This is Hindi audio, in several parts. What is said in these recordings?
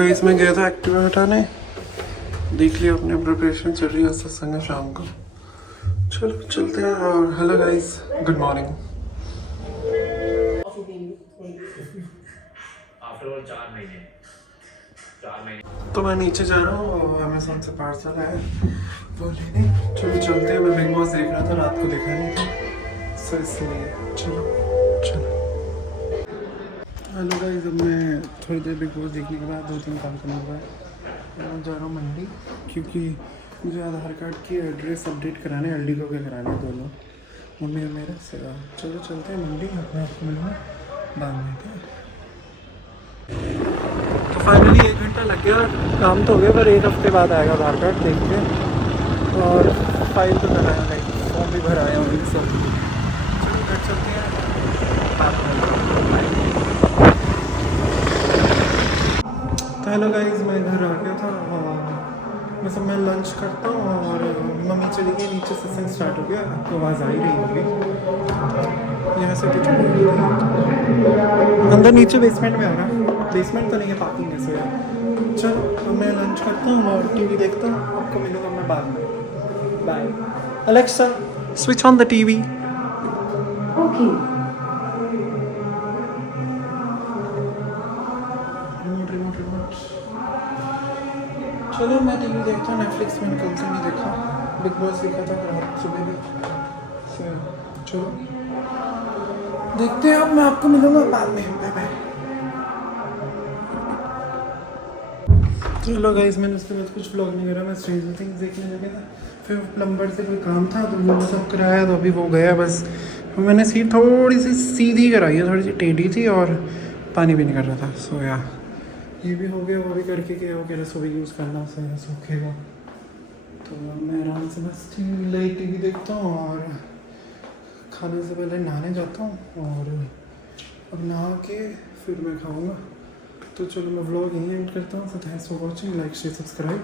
गाइस मैं गया था एक्टिवा हटाने, देख लिया अपने प्रिपरेशन चल रही है सत्संग है शाम को। चलो चलते हैं। और हेलो गाइस, गुड मॉर्निंग। तो मैं नीचे जा रहा हूँ और अमेज़न से पार्सल आया वो लेने। चलो चलते हैं। मैं बिग बॉस देख रहा था, रात को देखा नहीं था सो इसलिए चलो चलो। हेलो गाइस, अब मैं थोड़ी देर बिग बॉस देखने के बाद 2-3 काम करना हुआ है। मैं जा रहा हूँ मंडी क्योंकि मुझे आधार कार्ड की एड्रेस अपडेट कराने, LD को कराने दोनों, मम्मी और मेरा से। चलो चलते हैं मंडी, अपने आपको मिलूँगा बाद में। तो फाइनली 1 घंटा लग गया, काम तो हो गया पर 1 हफ्ते बाद आएगा आधार कार्ड देखते हैं। और फाइल तो कराया नहीं, फॉर्म भी भराया और इन सब। चलो घर चलते हैं, बात करते। तो हेलो गाइस, मैं घर आ गया था और बस मैं लंच करता हूँ और मम्मी चली गई नीचे, सत्संग स्टार्ट हो गया। तो आवाज़ आ ही रही होगी यहाँ से, कुछ अंदर नीचे बेसमेंट में आ रहा। बेसमेंट तो नहीं है, पार्किंग है। सो चलो अब मैं लंच करता हूँ और टीवी देखता हूँ। आपको मिलूँगा मैं बाद में। Bye. Alexa, switch on the TV. Okay. Remote. चलो मैं टीवी देखता हूँ। नेटफ्लिक्स मैंने कल से नहीं देखा, बिग बॉस देखा था रात सुबह भी। चलो देखते हैं, अब मैं आपको मिलूँगा बाद में। Bye bye. चलो गाइस, मैंने उसके बाद कुछ व्लॉग नहीं करा। मैं स्ट्रेंजर थिंग्स देखने लगा था, फिर प्लम्बर से कोई काम था तो वो सब कराया, तो अभी वो गया। बस मैंने सीट थोड़ी सी सीधी कराई है, थोड़ी सी टेढ़ी थी और पानी भी नहीं कर रहा था। सो या ये भी हो गया, वो भी करके क्या हो गया, रसोई यूज़ करना से सूखेगा। तो मैं आराम से बस टीवी देखता हूँ और खाने से पहले नहाने जाता हूँ और अब नहा के फिर मैं खाऊँगा। तो चलो मैं व्लॉग यहीं एंड करता हूँ। So thanks for watching, like share subscribe.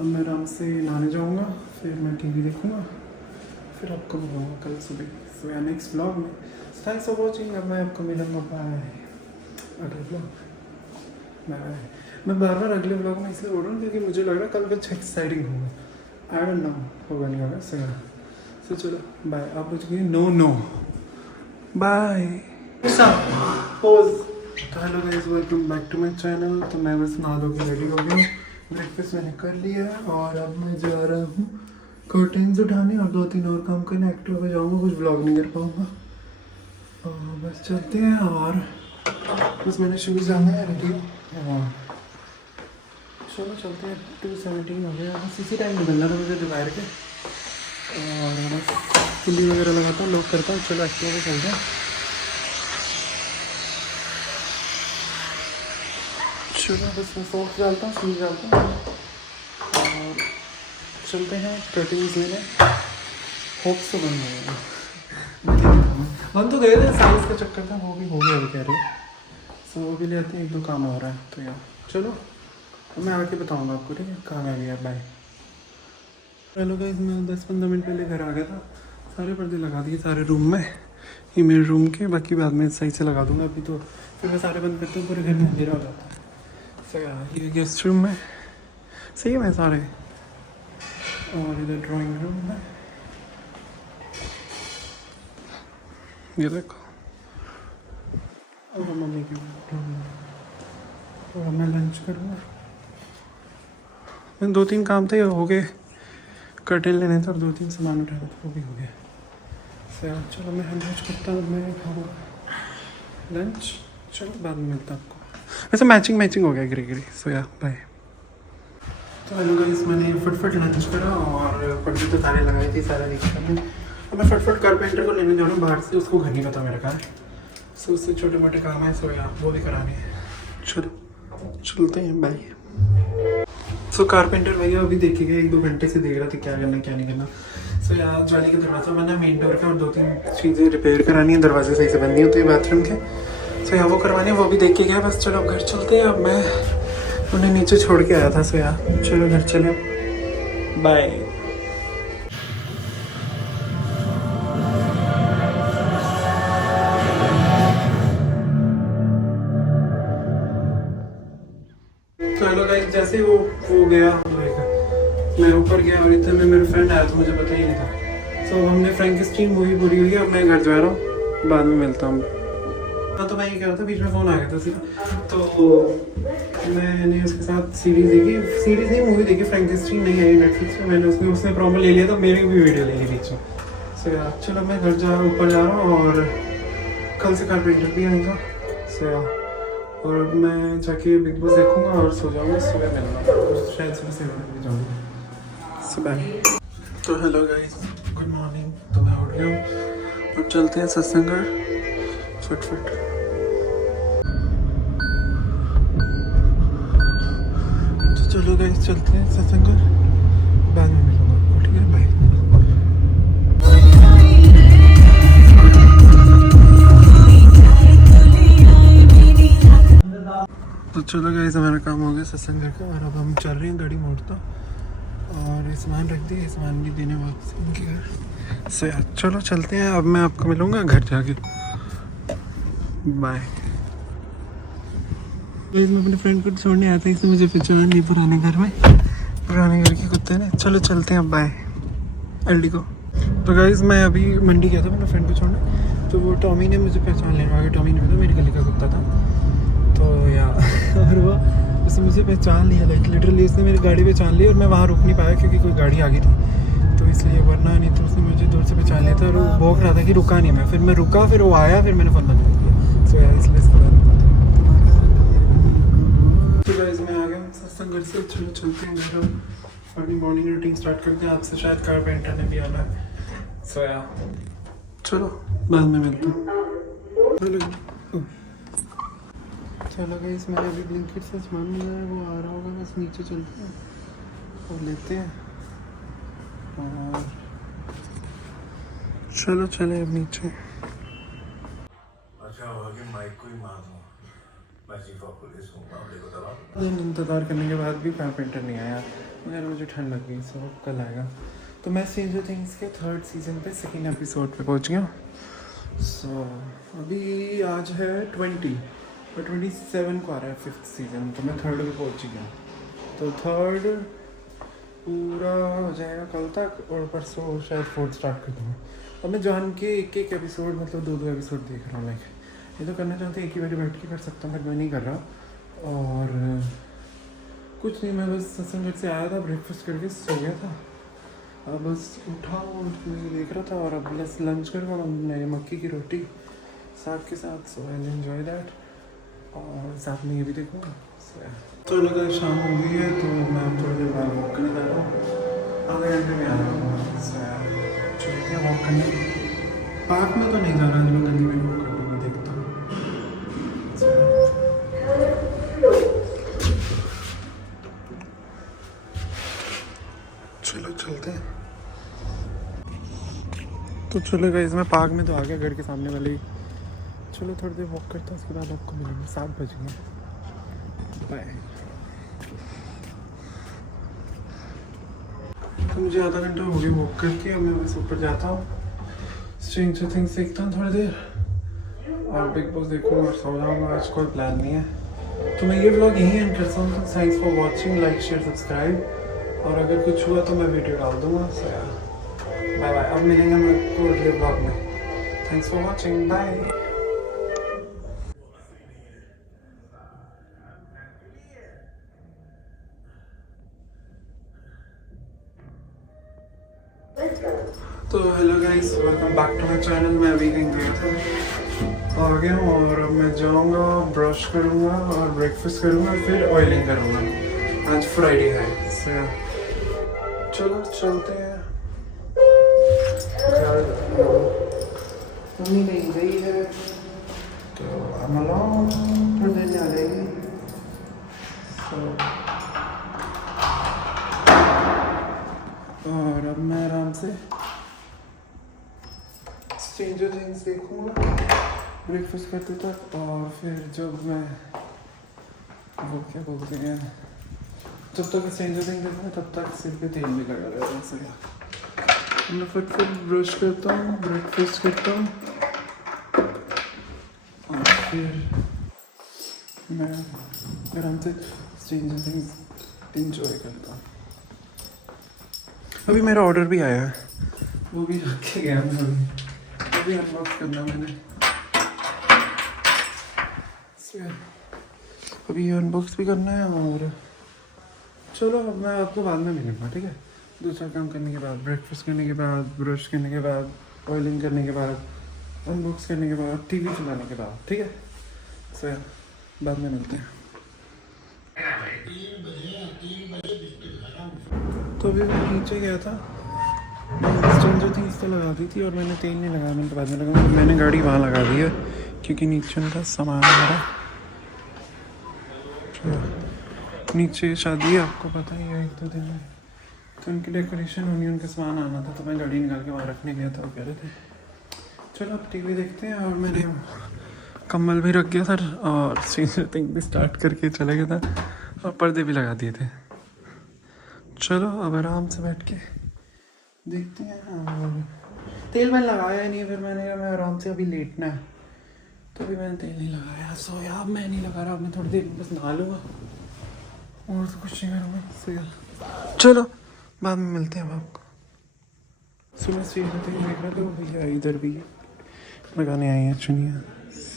अब मैं आराम से नहाने जाऊँगा, फिर मैं टीवी देखूँगा, फिर आपको मिलूँगा कल सुबह। सो या नेक्स्ट व्लॉग में। Thanks for watching. अब मैं आपको मिलूँगा बाय अगले व्लॉग। बाय। मैं बार बार अगले व्लॉग में इसलिए बोल रहा हूँ क्योंकि मुझे लग रहा है कल कुछ एक्साइटिंग होगा। आई डोंट नो होगा नहीं होगा। सो चलो बाय। आप पूछ गए नो बाय पोज। तो hello guys, welcome back to my channel. तो मैं बस नहा धो के रेडी हो गया हूँ, ब्रेकफास्ट मैंने कर लिया है और अब मैं जा रहा हूँ कर्टेन्स उठाने और 2-3 और काम करने। एक्टिवा पे जाऊँगा, कुछ व्लॉग नहीं कर पाऊँगा। बस चलते हैं और बस मैंने शूज़ जाना है रेडी। चलो चलते हैं। 2:17 हो गया, बस इसी टाइम निकलना था मुझे दोपहर के। और बस कुल्ली वगैरह लगाता हूँ, लॉक करता हूँ। चलो एक्टिवा पे चलते हैं। चलो बस मैं सॉक्स डालता हूँ, शूज़ डालता हूँ और चलते हैं कर्टेन्स लेने। होप्स तो बंद हो गया, बंद तो गए थे, साइज़ का चक्कर था, वो भी हो गया अभी कह रही है। सो वो भी ले आते हैं, 1-2 काम हो रहा है। तो यार चलो मैं आके बताऊँगा आपको, ठीक है? काम आ गया, बाय। हेलो गाइस, मैं 10-15 मिनट पहले घर आ गया था। सारे पर्दे लगा दिए सारे रूम में, ये मेरे रूम के, बाकी बाद में सही से लगा दूँगा। अभी तो फिर मैं सारे बंद करता हूँ, पूरे घर में अंधेरा हो जाता है। ये गेस्ट रूम में सही है सारे, और इधर ड्राइंग रूम है, ये देखो, और मम्मी की रूम है। और मैं लंच करूँगा। मैं 2-3 काम थे, हो गए। कर्टेन लेने थे और 2-3 सामान उठाना था, वो भी हो गया। चलो मैं लंच करता हूँ, मैं खाऊँगा लंच। चलो बाद में मिलता हूँ आपको। वैसे मैचिंग हो गया ग्रे। सो या बाय। तो हेलो गाइस, मैंने फटफट लंच करा और पर्दे तो सारे लगाए थे, सारा रिक्शा में। अब मैं फटफट कारपेंटर को लेने जा रहा हूँ बाहर से, उसको घर नहीं पता मेरा कार। सो उससे छोटे मोटे काम है, सो या वो भी कराने हैं। चलो चलते हैं, बाय। सो कारपेंटर भैया अभी देखेगा, 1-2 घंटे से देख रहा था क्या करना क्या नहीं करना। सो यहाँ जाली का दरवाज़ा बना, मेन डोर का, और 2-3 चीज़ें रिपेयर करानी है। दरवाजे सही से बंद नहीं होते बाथरूम के। सो यहाँ वो करवानी है, वो भी देख के गया। बस चलो अब घर चलते हैं। अब मैं उन्हें नीचे छोड़ के आया था। सो यहाँ चलो घर चले, बाय। तो हेलो जैसे ही वो गया मैं ऊपर गया और इतने में मेरा फ्रेंड आया तो मुझे पता ही नहीं था। सो हमने फ्रैंकेस्टीन मूवी पूरी हुई है, अब मैं घर जा रहा हूँ, बाद में मिलता हूँ। हाँ तो मैं ये कह रहा था, बीच में फ़ोन आ गया था सीधा, तो मैंने उसके साथ सीरीज़ नहीं मूवी देखी, फ्रैंकेस्टीन नहीं आई नेटफ्लिक्स पे, मैंने उसने प्रोमो ले लिया था, मेरी भी वीडियो ले ली बीच में। सो यार चलो मैं घर ऊपर जा रहा हूँ और कल से कारपेंटर भी आएगा। सो यार और मैं जाके बिग बॉस देखूंगा और सो जाऊंगा, सुबह मिलूंगा, शायद सुबह से भी जाऊंगा सुबह। तो हेलो गाइस, गुड मॉर्निंग। तो मैं उठ गया हूँ, अब चलते हैं सत्संगगढ़ फटफट। तो चलो गाइस चलते हैं सत्संगगढ़, बाद में मिलूंगा, ठीक है, बाय। तो चलो गाइस हमारा काम हो गया सत्संगगढ़ का, और अब हम चल रहे हैं गाड़ी मोड़ता, और ये सामान रख दिए, सामान भी देने वापस इनके घर। सो यार चलो चलते हैं, अब मैं आपको मिलूँगा घर जाके, बाय। मैं अपने फ्रेंड को छोड़ने आया था, इससे मुझे पहचान नहीं पुराने घर में, पुराने घर के कुत्ते ने। चलो चलते हैं अब, बाय एल्डी को। तो गाइस मैं अभी मंडी गया था अपने फ्रेंड को छोड़ने, तो वो टॉमी ने मुझे पहचान लेना आ गया। टॉमी ने पता मेरी गली का कुत्ता था, तो यार और वो उसने मुझे पहचान लिया, लाइक लिटरली उसने मेरी गाड़ी पहचान ली, और मैं वहाँ रुक नहीं पाया क्योंकि कोई गाड़ी आ गई थी, तो इसलिए, वरना नहीं तो उसने मुझे दूर से पहचान लिया था, और वो भौंक रहा था कि रुका नहीं मैं, फिर मैं रुका, फिर वो आया, फिर मैंने फ़ोन बंद कर दिया। सो यार इसलिए इसका तो गाइस मैं आ गया सत्संगगढ़ से, चलो चलते हैं घर, अपनी मॉर्निंग रूटीन स्टार्ट करते हैं। आपसे शायद कारपेंटर ने भी आना है। सो यार चलो बाद में मिलते हैं। चलो गाइस मैंने अभी ब्लिंकिट से सामान लिया है, वो आ रहा होगा, बस नीचे चलते हैं और लेते हैं, और चलो चले अब नीचे। अच्छा होगा कि माइक को ही मार दूं, मैं चीफ ऑफ पुलिस हूँ, देखो दबा। दिन इंतज़ार करने के बाद भी कारपेंटर नहीं आया, यार मुझे ठंड लग गई, सो कल आएगा। तो मैं स्ट्रेंजर थिंग्स के 3rd सीज़न पे 2nd एपिसोड पे पहुँच गया। सो अभी आज है 20 और 27 को आ रहा है 5th सीज़न, तो मैं 3rd पे पहुँच गया। तो 3rd पूरा हो जाएगा कल तक, और परसों शायद 4th स्टार्ट कर दूँगा। और मैं जान के एक एपिसोड, मतलब 2 एपिसोड देख रहा हूँ। लाइक ये तो करना चाहते एक ही बार बैठ के कर सकता हूँ, बट मैं नहीं कर रहा। और कुछ नहीं, मैं बस सत्संगगढ़ से आया था, ब्रेकफास्ट करके सो गया था, अब बस उठा और देख रहा था, और अब बस लंच कर रहा हूँ, मक्की की रोटी साग के साथ। सो आई एंजॉय दैट, और साथ में ये भी देखूँगा। तो लगा शाम हो गई है, तो मैं थोड़ी देर बाद वॉक करने जा रहा हूँ, आधे घंटे में आ रहा हूँ। चलते हैं वॉक करने, पार्क में तो नहीं जा रहा, मैं गली में वॉक कर लूँगा, देखता हूँ। चलो चलते हैं। तो चलो गाइस मैं पार्क में तो आ गया, घर के सामने वाले ही। चलो थोड़ी देर वॉक करता हूँ, उसके बाद आपको मिलेंगे। 7 बज गए, बाय। तो मुझे आधा घंटा हो गया वॉक करके, अब मैं बस ऊपर जाता हूँ, स्ट्रेंजर थिंग्स देखता हूँ थोड़ी देर, और बिग बॉस देखूँगा और सो जाऊँगा। आज कोई प्लान नहीं है, तो मैं ये व्लॉग यहीं एंड करता हूँ। Thanks for watching, like share subscribe, और अगर कुछ हुआ तो मैं वीडियो डाल दूँगा। सो बाय बाय, अब मिलेंगे हम आपको अगले व्लॉग में। Thanks for watching, bye. तो hello guys, welcome back to my channel. मैं अभी कहीं गया था, आ गया हूँ, और अब मैं जाऊँगा, ब्रश करूँगा और ब्रेकफास्ट करूँगा, फिर ऑयलिंग करूँगा। आज फ्राइडे है, सो चलो चलते हैं। मम्मी कहीं गई है, तो हम थोड़ी देर में आ जाएगी। और अब मैं आराम से स्ट्रेंजर थिंग्स देखूँगा ब्रेकफास्ट करते तक, और फिर जब मैं वो क्या बोलते हैं, जब तक स्ट्रेंजर थिंग्स देखूँगा तब तक सिर पे तेल भी लगा रहता है। सही मैं फटफट ब्रश करता हूँ, ब्रेकफास्ट करता हूँ, और फिर मैं आराम से स्ट्रेंजर थिंग्स इंजॉय करता हूँ। अभी मेरा ऑर्डर भी आया है, वो भी रख के गया मैं अभी अनबॉक्स करना मैंने। अभी अनबॉक्स भी करना है और चलो अब मैं आपको बाद में मिलूँगा, ठीक है। दूसरा काम करने के बाद, ब्रेकफास्ट करने के बाद, ब्रश करने के बाद, ऑयलिंग करने के बाद, अनबॉक्स करने के बाद, टीवी चलाने के बाद, ठीक है। सो बाद में मिलते हैं। तो अभी मैं नीचे गया था, स्ट्रेंजर थिंग्स तो लगा दी थी और मैंने तेल नहीं लगाया, मैंने बाद में लगा, मैंने गाड़ी वहाँ लगा दी है क्योंकि नीचे उनका सामान हमारा नीचे शादी है, आपको पता ही है, 1-2 दिन में तो उनकी डेकोरेशन होनी, उनका सामान आना था, तो मैं गाड़ी निकाल के वहाँ रखने गया था। वो कह रहे थे चलो अब टीवी देखते हैं, और मैंने कम्बल भी रख गया था और स्ट्रेंजर थिंग्स भी स्टार्ट करके चला गया था और पर्दे भी लगा दिए थे। चलो अब आराम से बैठ के देखते हैं। और तेल मैंने लगाया नहीं, फिर मैंने कहा मैं आराम से अभी लेटना है, तो अभी मैंने तेल नहीं लगाया। सो यार मैं नहीं लगा रहा, मैं थोड़ी देर में बस नहा लूँगा और तो कुछ नहीं करूँगा। सो यार चलो बाद में मिलते हैं अब आपको। सुबह से देख रहा था भैया इधर भी लगाने आए हैं चुनिया,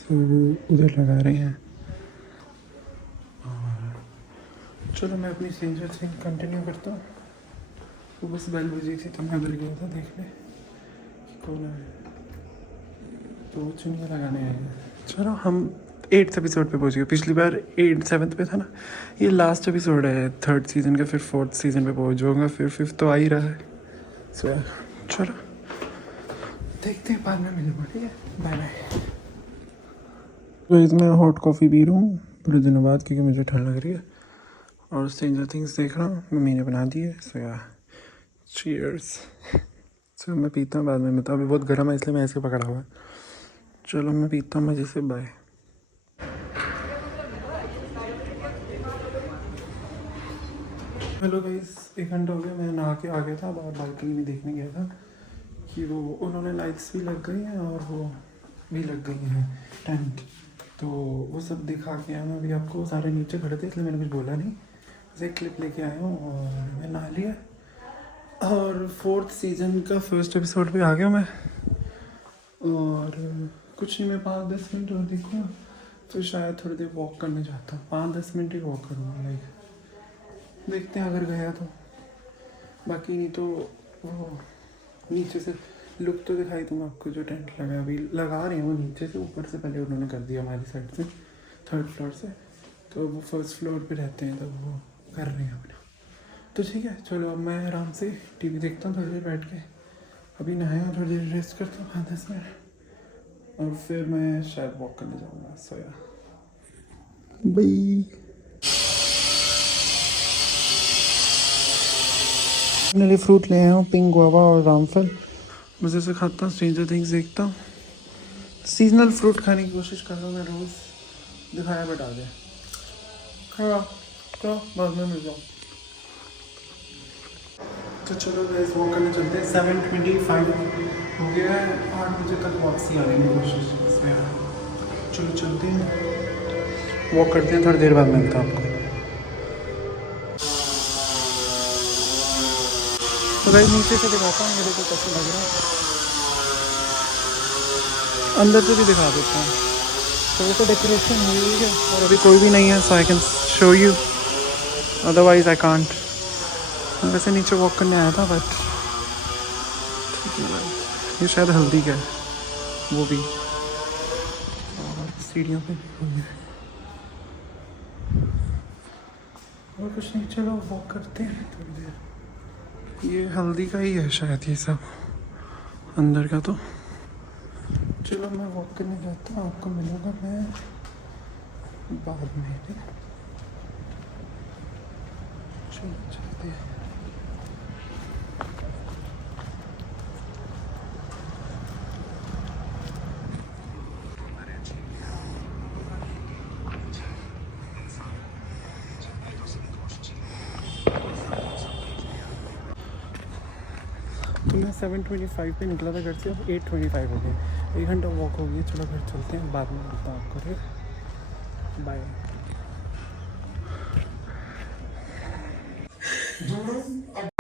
तो उधर लगा रहे हैं। और चलो मैं अपनी स्ट्रेंजर थिंग्स कंटिन्यू करता हूँ। वो बस बेल बजी थी तो मैं उधर गया था देखने कौन है, तो वो चुनिया लगाने आए हैं। चलो हम 8th एपिसोड पे पहुँच गए। पिछली बार 7th पे था ना, ये लास्ट एपिसोड है 3rd सीज़न का, फिर 4th सीज़न पे पहुँच जाऊँगा, फिर 5th तो आ ही रहा है। सो चलो देखते हैं, बाद में मिलूँगा, ठीक है। Bye bye. तो इसमें हॉट कॉफ़ी पी रहा हूँ थोड़े दिनों बाद क्योंकि मुझे ठंड लग रही है, और स्ट्रेंजर थिंग्स देख रहा हूँ, मम्मी ने बना दी है। सो या चीयर्स। सो मैं पीता हूँ, बाद में मिलता हूँ। अभी बहुत गर्म है इसलिए मैं ऐसे पकड़ा हुआ है। चलो मैं पीता हूँ मज़े से, बाय। हेलो गाइस, 1 घंटा हो गया, मैं नहा के आ गया था, बाहर बालकनी में देखने गया था कि वो उन्होंने लाइट्स भी लग गई हैं और वो भी लग गई हैं टेंट, तो वो सब दिखा के आया मैं अभी आपको। सारे नीचे खड़े थे इसलिए मैंने कुछ बोला नहीं, बस एक क्लिप लेके आया हूँ और मैं नहा लिया। और 4th सीज़न का 1st एपिसोड पे आ गया मैं, और कुछ नहीं, मैं 5-10 मिनट और देखूँगा, फिर शायद थोड़ी देर वॉक करने जाता हूँ। 5-10 मिनट ही वॉक करूँगा, लाइक देखते हैं अगर गया तो, बाकी नहीं तो वो नीचे से लुक तो दिखाई दूँगा आपको। जो टेंट लगा अभी लगा रहे हैं वो नीचे से, ऊपर से पहले उन्होंने कर दिया हमारी साइड से 3rd फ्लोर से, तो वो 1st फ्लोर पे रहते हैं, तो वो कर रहे हैं अपना। तो ठीक है चलो अब मैं आराम से टीवी देखता हूँ थोड़ी देर बैठ के, अभी नहाया थोड़ी देर रेस्ट करता हूँ 5-10 मिनट, और फिर मैं शायद वॉक करने जाऊँगा। सो या बाय। फाइनली फ्रूट ले आया हूँ, पिंक गुआवा और रामफल। मज़े से खाता हूँ, स्ट्रेंजर थिंग्स देखता हूँ। सीजनल फ्रूट खाने की कोशिश कर रहा हूँ मैं रोज़, दिखाया बट आ गया। हाँ तो बाद में मिल जाऊँ। तो चलो गैस वॉक करने चलते हैं। 7:25 हो गया है, 8 बजे तक वापसी आने की कोशिश से। चलो चलते हैं, वॉक करते हैं, थोड़ी देर बाद मिलता हूँ आपको। तो भाई नीचे से दिखाता हूँ मेरे को कैसे लग रहा है, अंदर से भी दिखा देता हूँ। तो वैसे डेकोरेशन हुई है और अभी कोई भी नहीं है, so I can show you, otherwise I can't. वैसे नीचे वॉक करने आया था बट ये शायद हल्दी का है वो भी, और सीढ़ियों पे और कुछ नहीं। चलो वॉक करते हैं थोड़ी देर। ये हल्दी का ही है शायद ये सब अंदर का। तो चलो मैं वॉक करने जाता हूँ, आपको मिलूँगा मैं बाद में। चलो चलते हैं। तो मैं 7:25 पे निकला था घर से, अब 8:25 हो गए, 1 घंटा वॉक हो गई। चलो घर चलते हैं, बाद में मिलता हूँ आपको, फिर बाय। हूँ